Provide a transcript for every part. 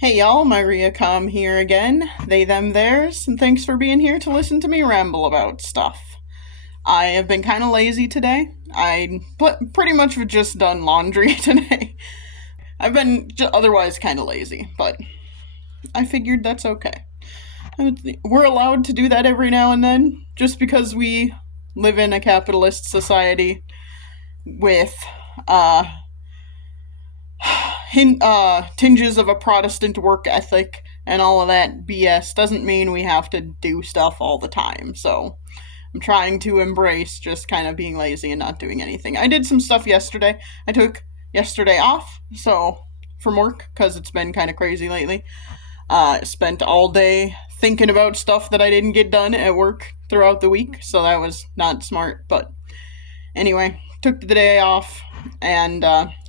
Hey y'all, Maria Com here again, they, them, theirs, and thanks for being here to listen to me ramble about stuff. I have been kind of lazy today. Pretty much have just done laundry today. I've been otherwise kind of lazy, but I figured that's okay. We're allowed to do that every now and then, just because we live in a capitalist society with uh, tinges of a Protestant work ethic and all of that BS doesn't mean we have to do stuff all the time. So I'm trying to embrace just kind of being lazy and not doing anything. I did some stuff yesterday. I took yesterday off, so from work, because it's been kind of crazy lately. Spent all day thinking about stuff that I didn't get done at work throughout the week, so that was not smart. But anyway, took the day off and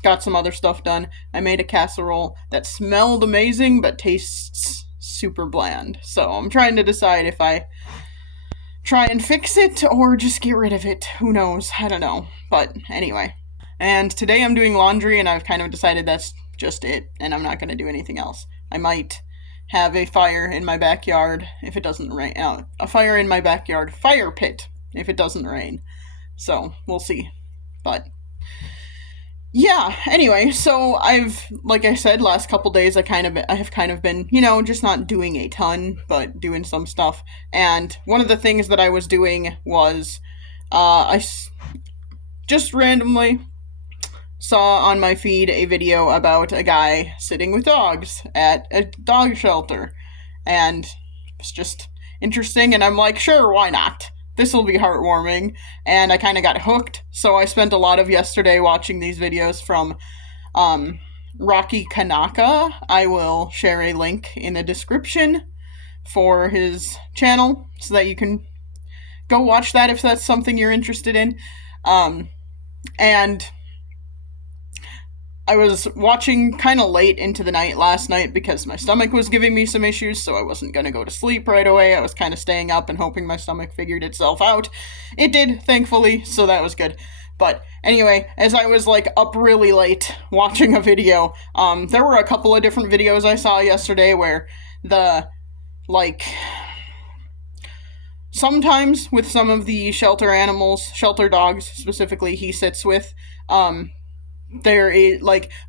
got some other stuff done. I made a casserole that smelled amazing but tastes super bland. So I'm trying to decide if I try and fix it or just get rid of it. Who knows? I don't know. But anyway. And today I'm doing laundry and I've kind of decided that's just it and I'm not going to do anything else. I might have a fire in my backyard if it doesn't rain. A fire in my backyard fire pit if it doesn't rain. So we'll see. But yeah, anyway, so like I said, last couple days I have kind of been, just not doing a ton, but doing some stuff. And one of the things that I was doing was, just randomly saw on my feed a video about a guy sitting with dogs at a dog shelter. And it's just interesting, and I'm like, sure, why not? This will be heartwarming, and I kind of got hooked, so I spent a lot of yesterday watching these videos from Rocky Kanaka. I will share a link in the description for his channel so that you can go watch that if that's something you're interested in. And I was watching kind of late into the night last night because my stomach was giving me some issues, so I wasn't going to go to sleep right away. I was kind of staying up and hoping my stomach figured itself out. It did, thankfully, so that was good. But anyway, as I was up really late watching a video, there were a couple of different videos I saw yesterday where sometimes with some of the shelter animals, shelter dogs specifically, he sits with, there is,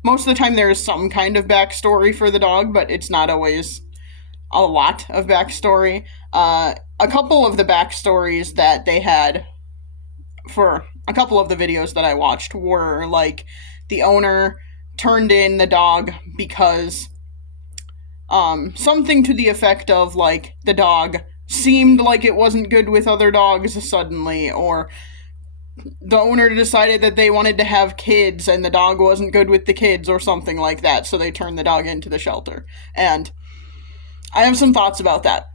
most of the time there is some kind of backstory for the dog, but it's not always a lot of backstory. A couple of the backstories that they had for a couple of the videos that I watched were, the owner turned in the dog because, something to the effect of, the dog seemed like it wasn't good with other dogs suddenly, or the owner decided that they wanted to have kids and the dog wasn't good with the kids or something like that, so they turned the dog into the shelter. And I have some thoughts about that.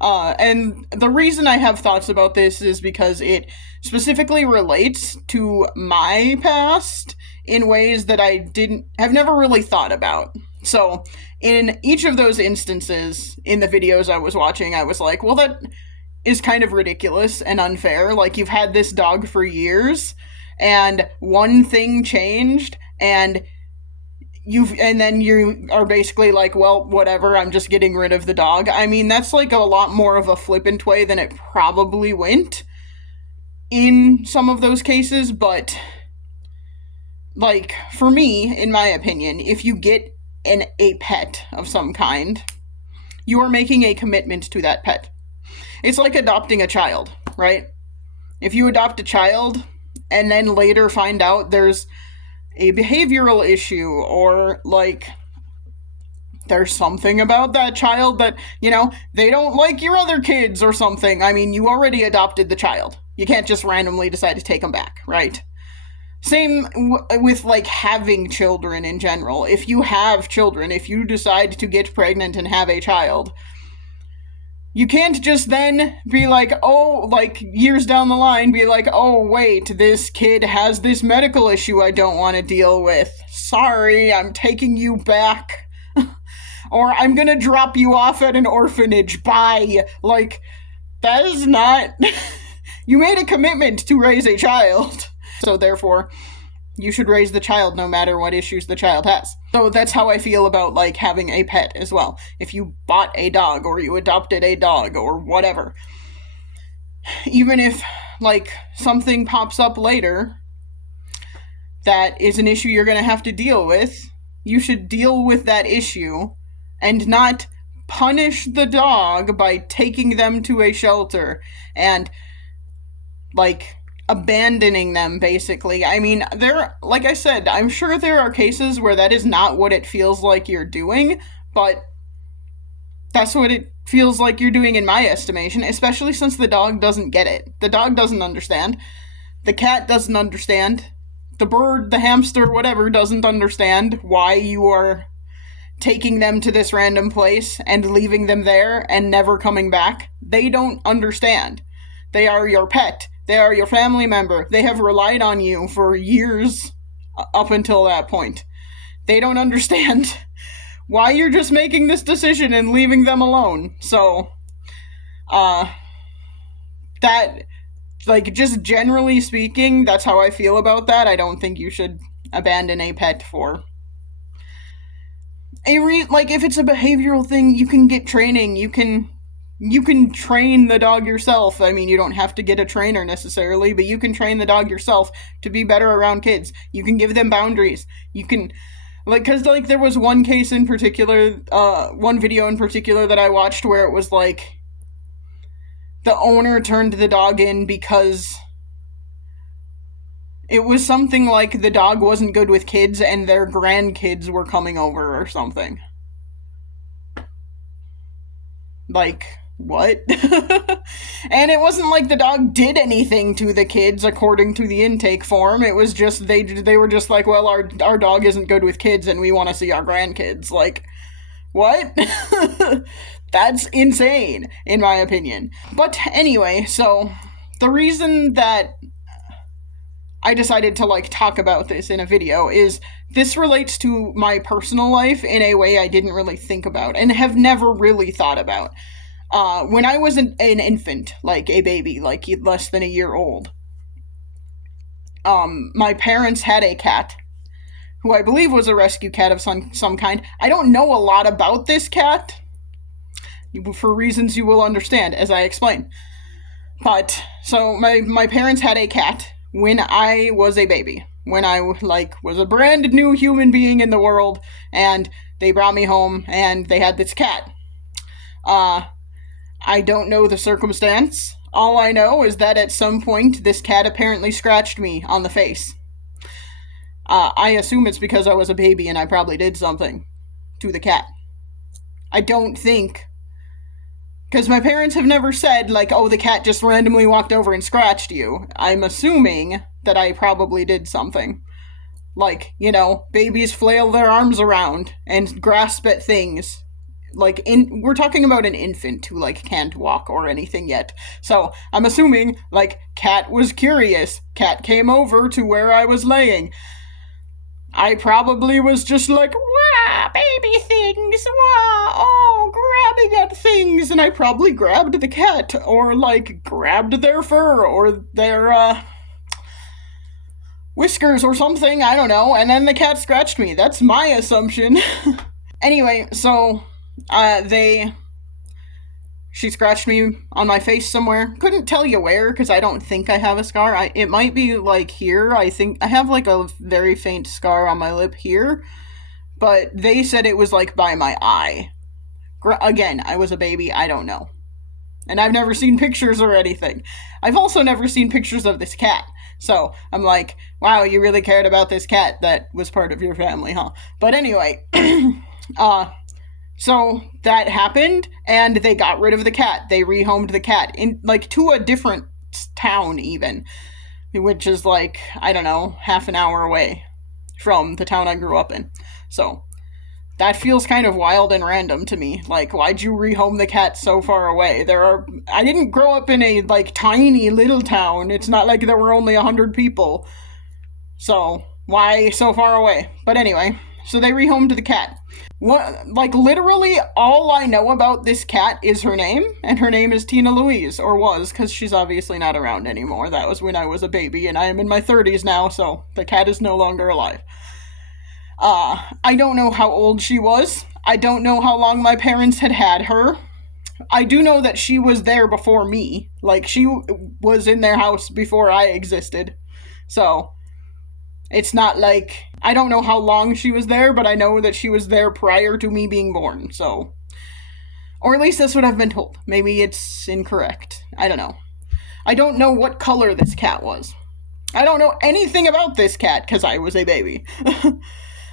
And the reason I have thoughts about this is because it specifically relates to my past in ways that have never really thought about. So in each of those instances in the videos I was watching, I was like, well, that is kind of ridiculous and unfair. You've had this dog for years, and one thing changed, and then you are basically like, well, whatever, I'm just getting rid of the dog. I mean, that's a lot more of a flippant way than it probably went in some of those cases, but for me, in my opinion, if you get a pet of some kind, you are making a commitment to that pet. It's like adopting a child, right? If you adopt a child and then later find out there's a behavioral issue or there's something about that child that, they don't like your other kids or something. I mean, you already adopted the child. You can't just randomly decide to take them back, right? Same with having children in general. If you have children, if you decide to get pregnant and have a child, you can't just then be years down the line, be like, oh, wait, this kid has this medical issue I don't want to deal with. Sorry, I'm taking you back. Or I'm gonna drop you off at an orphanage. Bye. That is not... You made a commitment to raise a child. So therefore, you should raise the child no matter what issues the child has. So that's how I feel about like having a pet as well. If you bought a dog or you adopted a dog or whatever, even if like something pops up later that is an issue you're going to have to deal with, you should deal with that issue and not punish the dog by taking them to a shelter and like abandoning them basically. I mean, there, like I said, I'm sure there are cases where that is not what it feels like you're doing, but that's what it feels like you're doing in my estimation, especially since the dog doesn't get it. The dog doesn't understand. The cat doesn't understand. The bird, the hamster, whatever, doesn't understand why you are taking them to this random place and leaving them there and never coming back. They don't understand. They are your pet. They are your family member. They have relied on you for years up until that point. They don't understand why you're just making this decision and leaving them alone. So, that, like, just generally speaking, that's how I feel about that. I don't think you should abandon a pet for like, if it's a behavioral thing, you can get training. You can train the dog yourself. I mean, you don't have to get a trainer necessarily, but you can train the dog yourself to be better around kids. You can give them boundaries. You can, like, because, like, there was one case in particular, one video in particular that I watched where it was, like, the owner turned the dog in because it was something like the dog wasn't good with kids and their grandkids were coming over or something. Like, what? And it wasn't like the dog did anything to the kids according to the intake form. It was just they were just like, well, our dog isn't good with kids and we want to see our grandkids. Like, what? That's insane, in my opinion. But anyway, so the reason that I decided to, like, talk about this in a video is this relates to my personal life in a way I didn't really think about and have never really thought about. When I was an infant, like a baby, like less than a year old, my parents had a cat who I believe was a rescue cat of some kind. I don't know a lot about this cat for reasons you will understand as I explain. But, so my parents had a cat when I was a baby. When I, like, was a brand new human being in the world, and they brought me home, and they had this cat. I don't know the circumstance. All I know is that at some point, this cat apparently scratched me on the face. I assume it's because I was a baby and I probably did something to the cat. I don't think, because my parents have never said, like, oh, the cat just randomly walked over and scratched you. I'm assuming that I probably did something. Like, you know, babies flail their arms around and grasp at things. Like, we're talking about an infant who, like, can't walk or anything yet. So, I'm assuming, like, cat was curious. Cat came over to where I was laying. I probably was just like, wah, baby things, wah, oh, grabbing at things, and I probably grabbed the cat, or, like, grabbed their fur, or their, whiskers or something, I don't know, and then the cat scratched me. That's my assumption. Anyway, so, she scratched me on my face somewhere. Couldn't tell you where, because I don't think I have a scar. It might be, like, here. I think I have, like, a very faint scar on my lip here. But they said it was, like, by my eye. Again, I was a baby. I don't know. And I've never seen pictures or anything. I've also never seen pictures of this cat. So, I'm like, wow, you really cared about this cat that was part of your family, huh? But anyway, so that happened, and they got rid of the cat. They rehomed the cat in, like, to a different town even, which is, like, I don't know, half an hour away from the town I grew up in. So that feels kind of wild and random to me. Like, why'd you rehome the cat so far away? I didn't grow up in a, like, tiny little town. It's not like there were only 100 people. So why so far away? But anyway, so they rehomed the cat. What, like, literally all I know about this cat is her name, and her name is Tina Louise, or was, because she's obviously not around anymore. That was when I was a baby, and I am in my 30s now, so the cat is no longer alive. I don't know how old she was. I don't know how long my parents had her. I do know that she was there before me. Like, she was in their house before I existed. So, it's not like. I don't know how long she was there, but I know that she was there prior to me being born. So. Or at least that's what I've been told. Maybe it's incorrect. I don't know. I don't know what color this cat was. I don't know anything about this cat because I was a baby.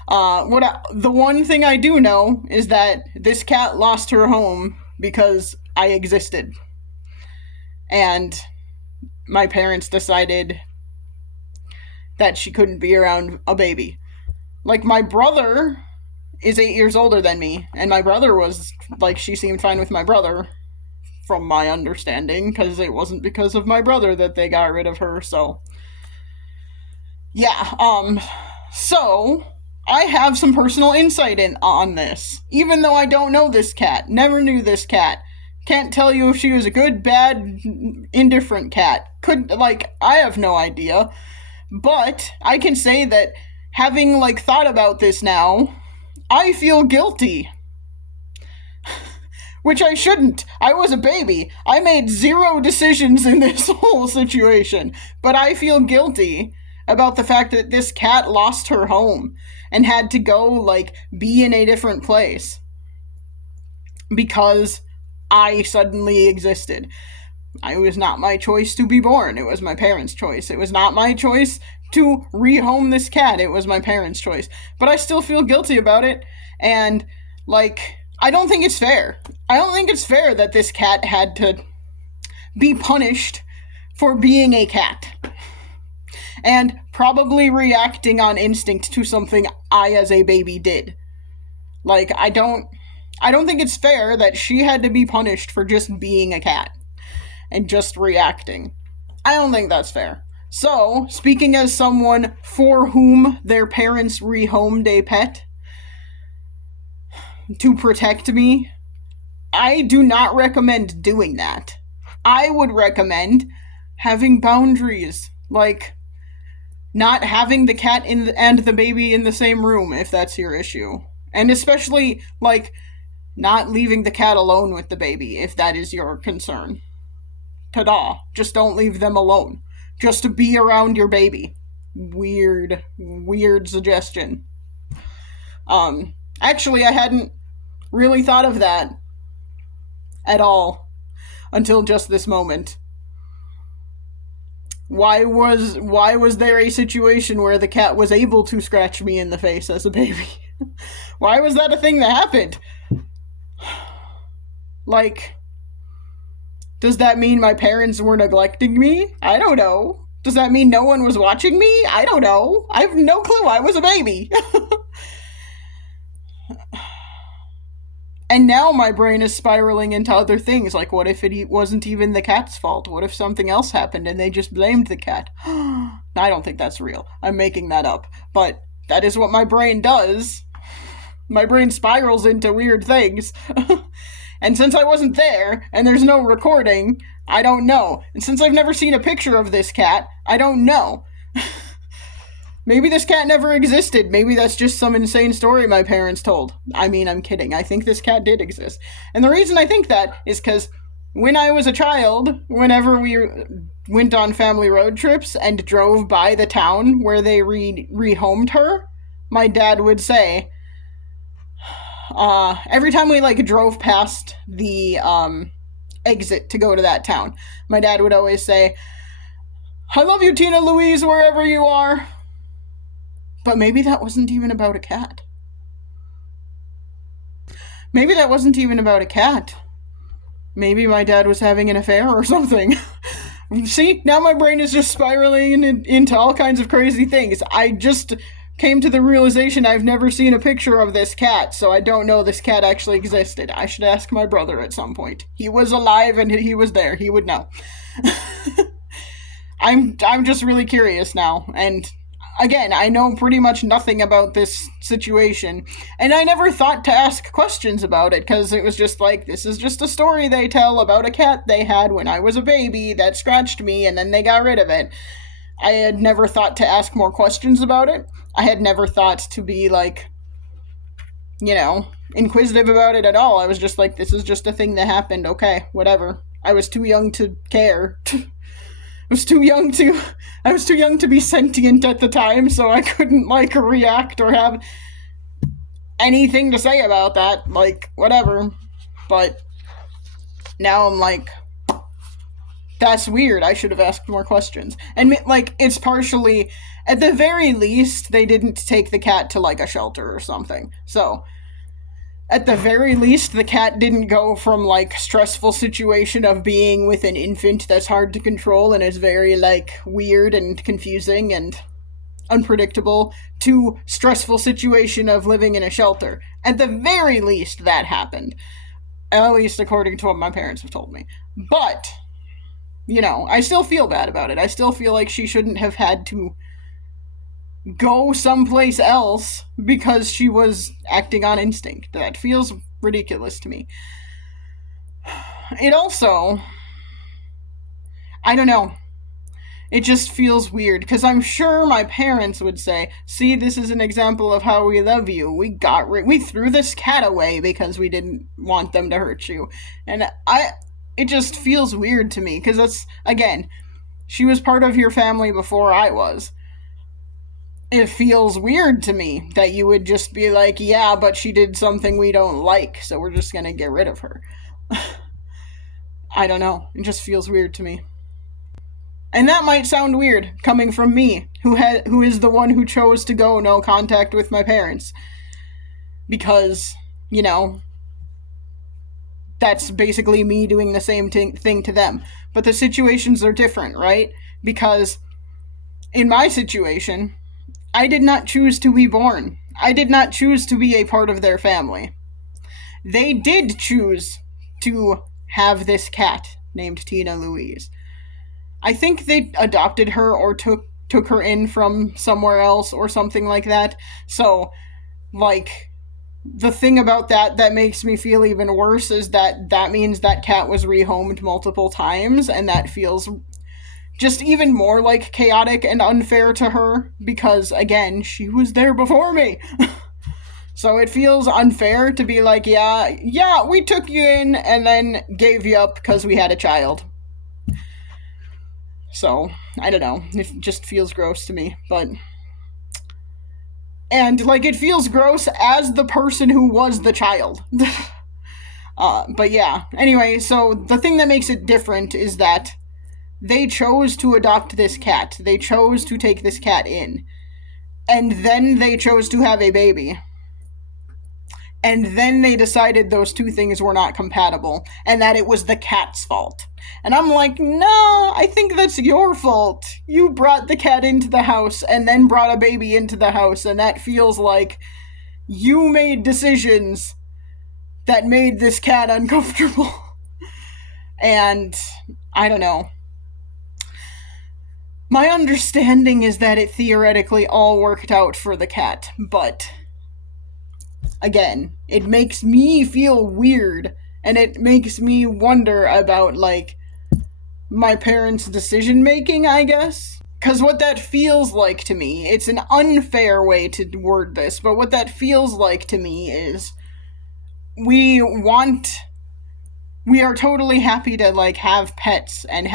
The one thing I do know is that this cat lost her home because I existed. And my parents decided that she couldn't be around a baby. Like, my brother is 8 years older than me, and my brother was, like, she seemed fine with my brother, from my understanding, because it wasn't because of my brother that they got rid of her, so. Yeah, so, I have some personal insight on this. Even though I don't know this cat, never knew this cat, can't tell you if she was a good, bad, indifferent cat. I have no idea. But I can say that having, like, thought about this now, I feel guilty. Which I shouldn't. I was a baby. I made 0 decisions in this whole situation. But I feel guilty about the fact that this cat lost her home and had to go, like, be in a different place. Because I suddenly existed. It was not my choice to be born. It was my parents' choice. It was not my choice to rehome this cat. It was my parents' choice. But I still feel guilty about it. And, like, I don't think it's fair. I don't think it's fair that this cat had to be punished for being a cat. And probably reacting on instinct to something I, as a baby, did. Like, I don't think it's fair that she had to be punished for just being a cat. And just reacting. I don't think that's fair. So, speaking as someone for whom their parents rehomed a pet to protect me, I do not recommend doing that. I would recommend having boundaries. Like, not having the cat and the baby in the same room if that's your issue. And especially, like, not leaving the cat alone with the baby if that is your concern. Ta-da. Just don't leave them alone. Just to be around your baby. Weird suggestion. Actually, I hadn't really thought of that at all until just this moment. Why was there a situation where the cat was able to scratch me in the face as a baby? Why was that a thing that happened? Like, does that mean my parents were neglecting me? I don't know. Does that mean no one was watching me? I don't know. I have no clue. I was a baby. And now my brain is spiraling into other things, like what if it wasn't even the cat's fault? What if something else happened and they just blamed the cat? I don't think that's real. I'm making that up. But that is what my brain does. My brain spirals into weird things. And since I wasn't there, and there's no recording, I don't know. And since I've never seen a picture of this cat, I don't know. Maybe this cat never existed. Maybe that's just some insane story my parents told. I mean, I'm kidding. I think this cat did exist. And the reason I think that is because when I was a child, whenever we went on family road trips and drove by the town where they rehomed her, my dad would say, every time we, like, drove past the exit to go to that town, my dad would always say, I love you, Tina Louise, wherever you are. But maybe that wasn't even about a cat. Maybe that wasn't even about a cat. Maybe my dad was having an affair or something. See, now my brain is just spiraling into all kinds of crazy things. I just came to the realization I've never seen a picture of this cat, so I don't know this cat actually existed. I should ask my brother at some point. He was alive and he was there. He would know. I'm just really curious now, and again, I know pretty much nothing about this situation, and I never thought to ask questions about it, because it was just like, this is just a story they tell about a cat they had when I was a baby that scratched me, and then they got rid of it. I had never thought to ask more questions about it. I had never thought to be like, inquisitive about it at all. I was just like, this is just a thing that happened. Okay, whatever. I was too young to care. I was too young to be sentient at the time, so I couldn't like react or have anything to say about that. Like, whatever. But now I'm like, that's weird. I should have asked more questions. And like, it's partially, at the very least, they didn't take the cat to like a shelter or something. So, at the very least, the cat didn't go from like stressful situation of being with an infant that's hard to control and is very like weird and confusing and unpredictable to stressful situation of living in a shelter. At the very least, that happened. At least according to what my parents have told me. But, I still feel bad about it. I still feel like she shouldn't have had to go someplace else because she was acting on instinct. That feels ridiculous to me. It also, I don't know. It just feels weird because I'm sure my parents would say, "See, this is an example of how we love you. We threw this cat away because we didn't want them to hurt you." And it just feels weird to me because that's, again, she was part of your family before I was. It feels weird to me that you would just be like, yeah, but she did something we don't like, so we're just gonna get rid of her. I don't know. It just feels weird to me. And that might sound weird coming from me, who is the one who chose to go no contact with my parents. Because, that's basically me doing the same thing to them. But the situations are different, right? Because in my situation, I did not choose to be born. I did not choose to be a part of their family. They did choose to have this cat named Tina Louise. I think they adopted her or took her in from somewhere else or something like that. So, like, the thing about that makes me feel even worse is that means that cat was rehomed multiple times, and that feels just even more like chaotic and unfair to her because, again, she was there before me. So it feels unfair to be like, yeah, we took you in and then gave you up because we had a child. So, I don't know. It just feels gross to me, but... And, like, it feels gross as the person who was the child. But yeah. Anyway, so the thing that makes it different is that they chose to adopt this cat. They chose to take this cat in. And then they chose to have a baby. And then they decided those two things were not compatible, and that it was the cat's fault. And I'm like, no, I think that's your fault. You brought the cat into the house and then brought a baby into the house, and that feels like you made decisions that made this cat uncomfortable. And I don't know. My understanding is that it theoretically all worked out for the cat, but again, it makes me feel weird, and it makes me wonder about, like, my parents' decision making, I guess. Because what that feels like to me, it's an unfair way to word this, but what that feels like to me is we are totally happy to, like, have pets and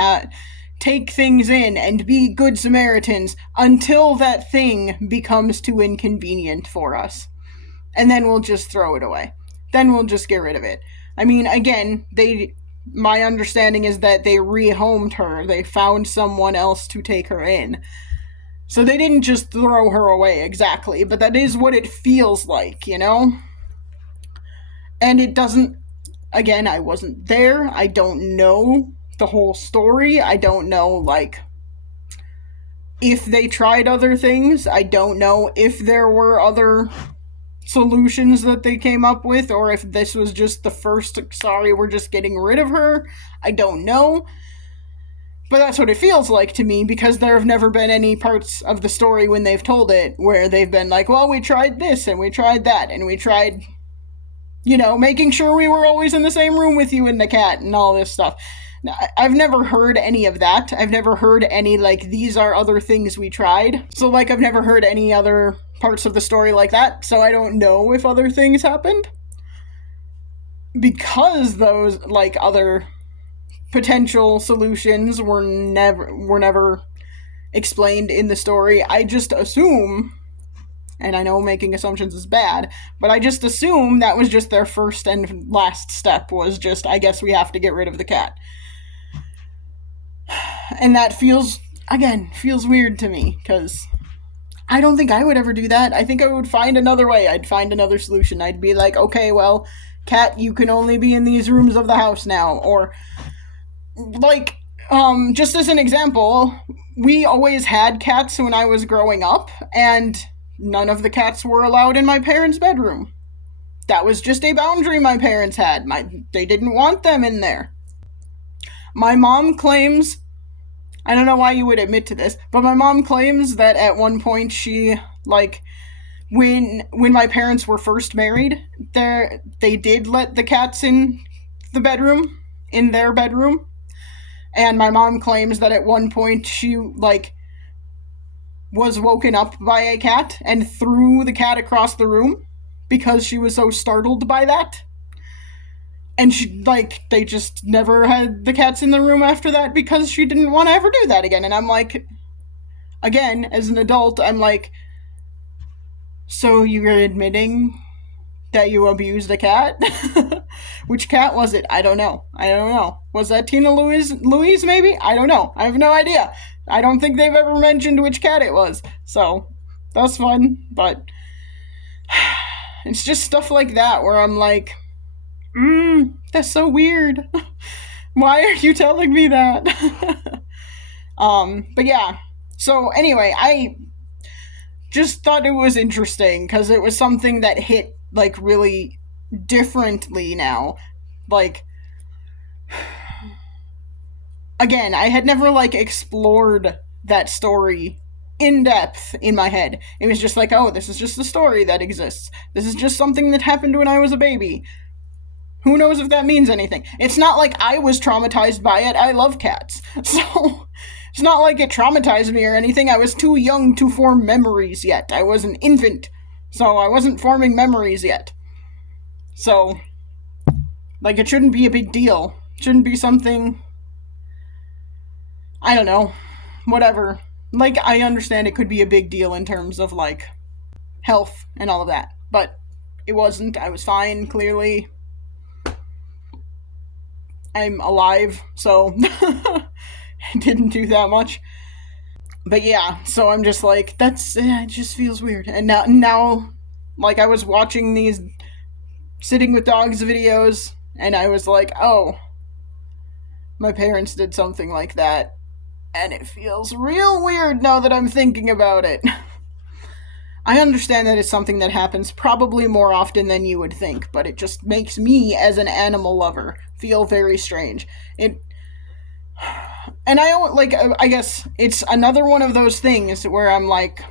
take things in and be good Samaritans until that thing becomes too inconvenient for us. And then we'll just throw it away. Then we'll just get rid of it. I mean, again, my understanding is that they rehomed her. They found someone else to take her in. So they didn't just throw her away exactly, but that is what it feels like, And it doesn't, again, I wasn't there. I don't know the whole story. I don't know, like, if they tried other things. I don't know if there were other solutions that they came up with, or if this was just the first, sorry, we're just getting rid of her. I don't know. But that's what it feels like to me, because there have never been any parts of the story when they've told it where they've been like, well, we tried this, and we tried that, and we tried, making sure we were always in the same room with you and the cat, and all this stuff. I've never heard any of that. I've never heard any, like, these are other things we tried. So, like, I've never heard any other parts of the story like that, so I don't know if other things happened. Because those, like, other potential solutions were never explained in the story, I just assume, and I know making assumptions is bad, but I just assume that was just their first and last step, was just, I guess we have to get rid of the cat. And that feels weird to me, because I don't think I would ever do that. I think I would find another way. I'd find another solution. I'd be like, okay, well, cat, you can only be in these rooms of the house now. Or, like, just as an example, we always had cats when I was growing up, and none of the cats were allowed in my parents' bedroom. That was just a boundary my parents had. They didn't want them in there. My mom claims, I don't know why you would admit to this, but my mom claims that at one point she, like, when my parents were first married, they did let the cats in their bedroom. And my mom claims that at one point she, like, was woken up by a cat and threw the cat across the room because she was so startled by that. And they just never had the cats in the room after that because she didn't want to ever do that again. And I'm like, again, as an adult, I'm like, so you're admitting that you abused a cat? Which cat was it? I don't know. Was that Tina Louise, maybe? I don't know. I have no idea. I don't think they've ever mentioned which cat it was. So, that's fun. But it's just stuff like that where I'm like, that's so weird. Why are you telling me that? But yeah. So anyway, I just thought it was interesting because it was something that hit, like, really differently now. Like, again, I had never, like, explored that story in depth in my head. It was just like, oh, this is just a story that exists. This is just something that happened when I was a baby. Who knows if that means anything? It's not like I was traumatized by it. I love cats. So, it's not like it traumatized me or anything. I was too young to form memories yet. I was an infant. So, I wasn't forming memories yet. So, like, it shouldn't be a big deal. It shouldn't be something, I don't know, whatever. Like, I understand it could be a big deal in terms of, like, health and all of that. But it wasn't. I was fine, clearly. I'm alive, so it didn't do that much. But yeah, so I'm just like, it just feels weird. And now, like, I was watching these sitting with dogs videos, and I was like, oh, my parents did something like that. And it feels real weird now that I'm thinking about it. I understand that it's something that happens probably more often than you would think, but it just makes me, as an animal lover, feel very strange. And I guess it's another one of those things where I'm like,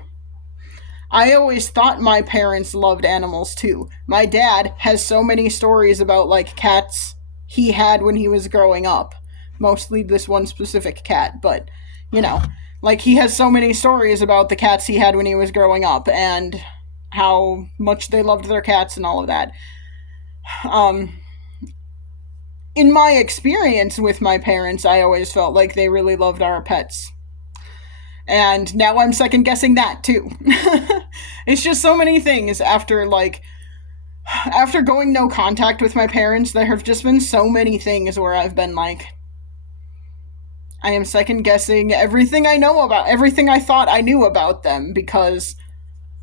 I always thought my parents loved animals too. My dad has so many stories about, like, cats he had when he was growing up. Mostly this one specific cat, but, you know, like, he has so many stories about the cats he had when he was growing up and how much they loved their cats and all of that. In my experience with my parents, I always felt like they really loved our pets. And now I'm second guessing that too. It's just so many things after going no contact with my parents, there have just been so many things where I've been like, I am second guessing everything I thought I knew about them, because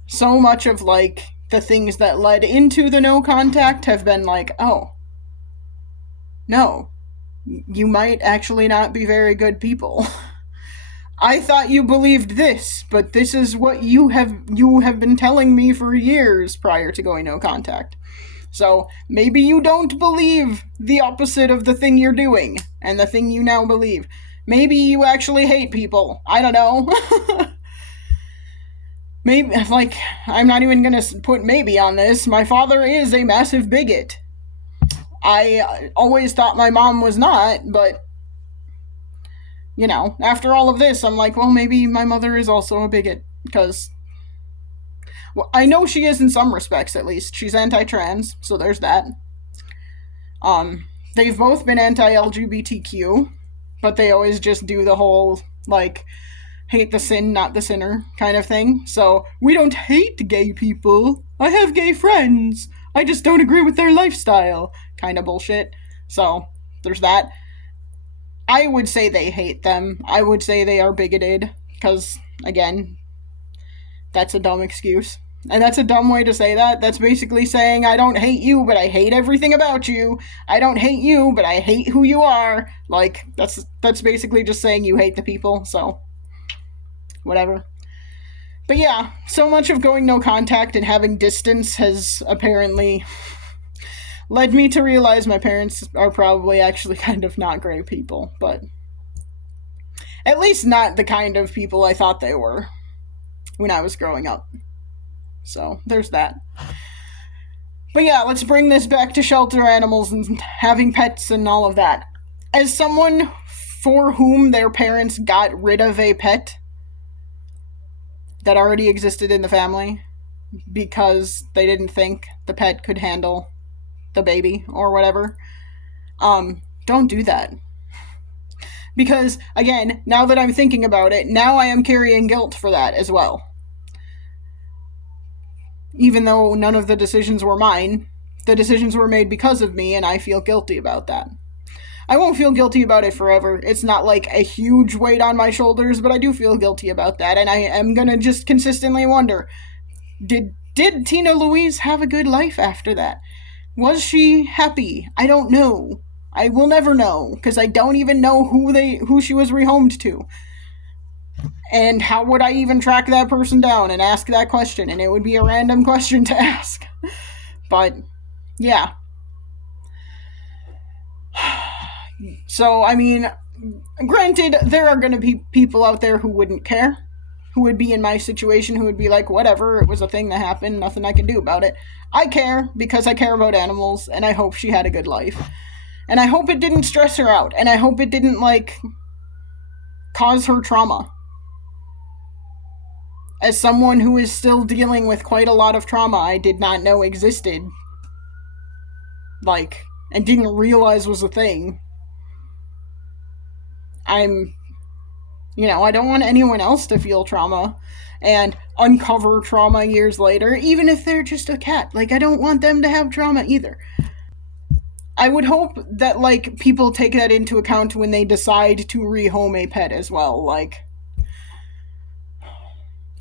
so much of, like, the things that led into the no contact have been like, oh, no, you might actually not be very good people. I thought you believed this, but this is what you have been telling me for years prior to going no contact. So maybe you don't believe the opposite of the thing you're doing and the thing you now believe. Maybe you actually hate people. I don't know. Maybe, like, I'm not even gonna put maybe on this. My father is a massive bigot. I always thought my mom was not, but, you know, after all of this, I'm like, well, maybe my mother is also a bigot, because Well, I know she is in some respects, at least. She's anti-trans, so there's that. They've both been anti-LGBTQ, but they always just do the whole, like, hate the sin, not the sinner kind of thing. So, we don't hate gay people. I have gay friends. I just don't agree with their lifestyle. Kind of bullshit. So, there's that. I would say they hate them. I would say they are bigoted. Because, again, that's a dumb excuse. And that's a dumb way to say that. That's basically saying, I don't hate you, but I hate everything about you. I don't hate you, but I hate who you are. Like, that's basically just saying you hate the people, so whatever. But yeah, so much of going no contact and having distance has apparently led me to realize my parents are probably actually kind of not great people, but at least not the kind of people I thought they were when I was growing up. So, there's that. But yeah, let's bring this back to shelter animals and having pets and all of that. As someone for whom their parents got rid of a pet that already existed in the family because they didn't think the pet could handle the baby or whatever, don't do that. Because, again, now that I'm thinking about it, now I am carrying guilt for that as well. Even though none of the decisions were mine, the decisions were made because of me, and I feel guilty about that. I won't feel guilty about it forever. It's not like a huge weight on my shoulders, but I do feel guilty about that, and I am gonna just consistently wonder, did Tina Louise have a good life after that? Was she happy? I don't know. I will never know, because I don't even know who she was rehomed to. And how would I even track that person down and ask that question? And it would be a random question to ask. But, yeah. So, I mean, granted, there are going to be people out there who wouldn't care, who would be in my situation, who would be like, whatever, it was a thing that happened, nothing I can do about it. I care, because I care about animals, and I hope she had a good life. And I hope it didn't stress her out, and I hope it didn't, like, cause her trauma. As someone who is still dealing with quite a lot of trauma I did not know existed, like, and didn't realize was a thing, I don't want anyone else to feel trauma and uncover trauma years later, even if they're just a cat. Like, I don't want them to have trauma either. I would hope that, like, people take that into account when they decide to rehome a pet as well. Like,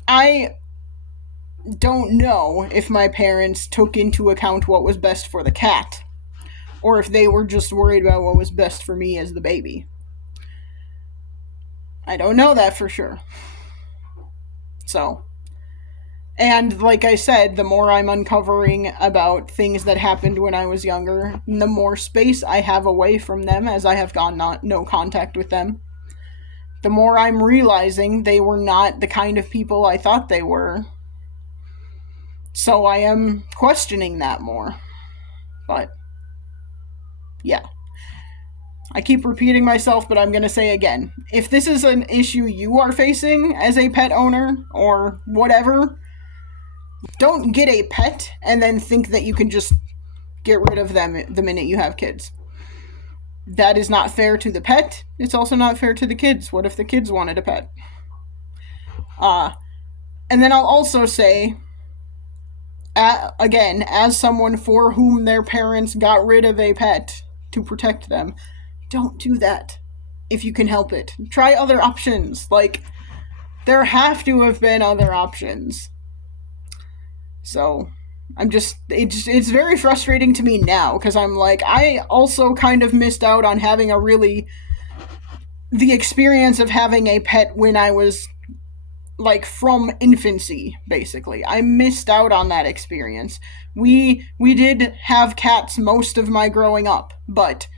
I don't know if my parents took into account what was best for the cat, or if they were just worried about what was best for me as the baby. I don't know that for sure. So, and like I said, the more I'm uncovering about things that happened when I was younger, the more space I have away from them as I have gone no contact with them, the more I'm realizing they were not the kind of people I thought they were. So I am questioning that more. But, yeah. I keep repeating myself, but I'm going to say again, if this is an issue you are facing as a pet owner or whatever, don't get a pet and then think that you can just get rid of them the minute you have kids. That is not fair to the pet. It's also not fair to the kids. What if the kids wanted a pet? And then I'll also say, again, as someone for whom their parents got rid of a pet to protect them, don't do that if you can help it. Try other options. Like, there have to have been other options. So, it's very frustrating to me now, because I'm like, I also kind of missed out on having the experience of having a pet when I was, like, from infancy, basically. I missed out on that experience. We did have cats most of my growing up, but,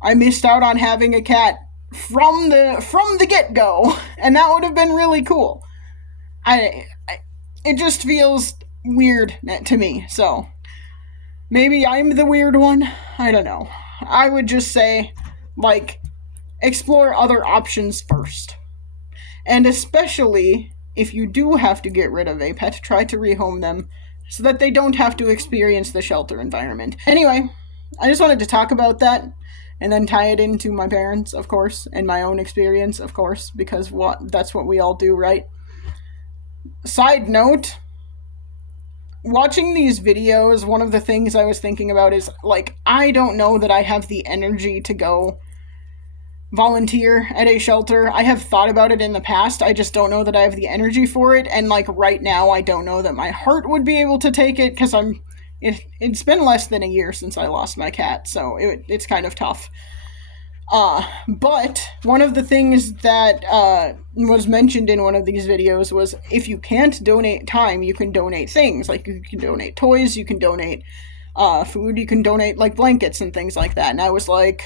I missed out on having a cat from the get-go, and that would have been really cool. It just feels weird to me, so maybe I'm the weird one. I don't know. I would just say, like, explore other options first. And especially if you do have to get rid of a pet, try to rehome them so that they don't have to experience the shelter environment. Anyway, I just wanted to talk about that and then tie it into my parents, of course, and my own experience, of course, because that's what we all do, right? Side note, watching these videos, one of the things I was thinking about is like, I don't know that I have the energy to go volunteer at a shelter. I have thought about it in the past. I just don't know that I have the energy for it. And like right now, I don't know that my heart would be able to take it because it's been less than a year since I lost my cat, so it's kind of tough. But one of the things that was mentioned in one of these videos was if you can't donate time, you can donate things. Like you can donate toys, you can donate food, you can donate like blankets and things like that. And I was like,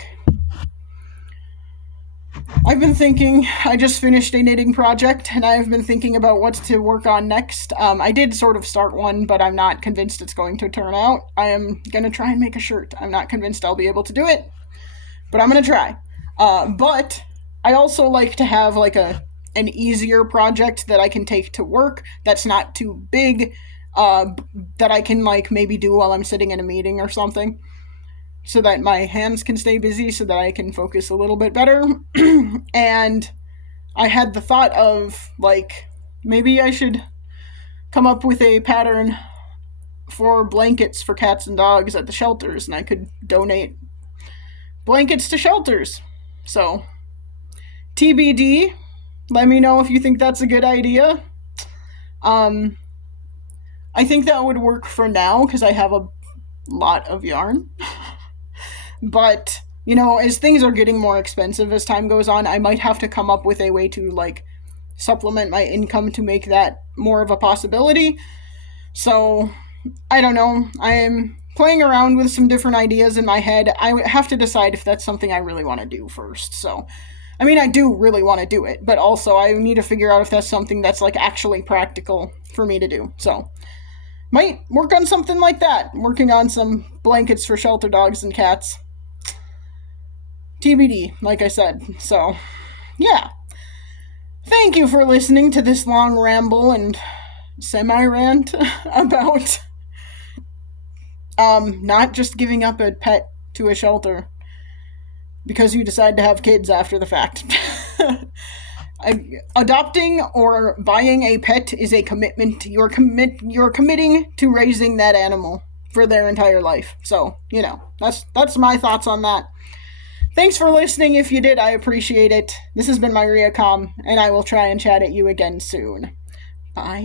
I've been thinking, I just finished a knitting project, and I've been thinking about what to work on next. I did sort of start one, but I'm not convinced it's going to turn out. I am going to try and make a shirt. I'm not convinced I'll be able to do it, but I'm going to try. But I also like to have like an easier project that I can take to work that's not too big, that I can like maybe do while I'm sitting in a meeting or something, so that my hands can stay busy so that I can focus a little bit better. And I had the thought of, like, maybe I should come up with a pattern for blankets for cats and dogs at the shelters, and I could donate blankets to shelters. So, TBD, let me know if you think that's a good idea. I think that would work for now because I have a lot of yarn. But, you know, as things are getting more expensive as time goes on, I might have to come up with a way to, like, supplement my income to make that more of a possibility. So, I don't know. I'm playing around with some different ideas in my head. I have to decide if that's something I really want to do first. So, I mean, I do really want to do it, but also I need to figure out if that's something that's, like, actually practical for me to do. So, might work on something like that. Working on some blankets for shelter dogs and cats. TBD, like I said. So, yeah. Thank you for listening to this long ramble and semi-rant about not just giving up a pet to a shelter because you decide to have kids after the fact. Adopting or buying a pet is a commitment. You're committing to raising that animal for their entire life. So, you know, that's my thoughts on that. Thanks for listening. If you did, I appreciate it. This has been Maria Com, and I will try and chat at you again soon. Bye.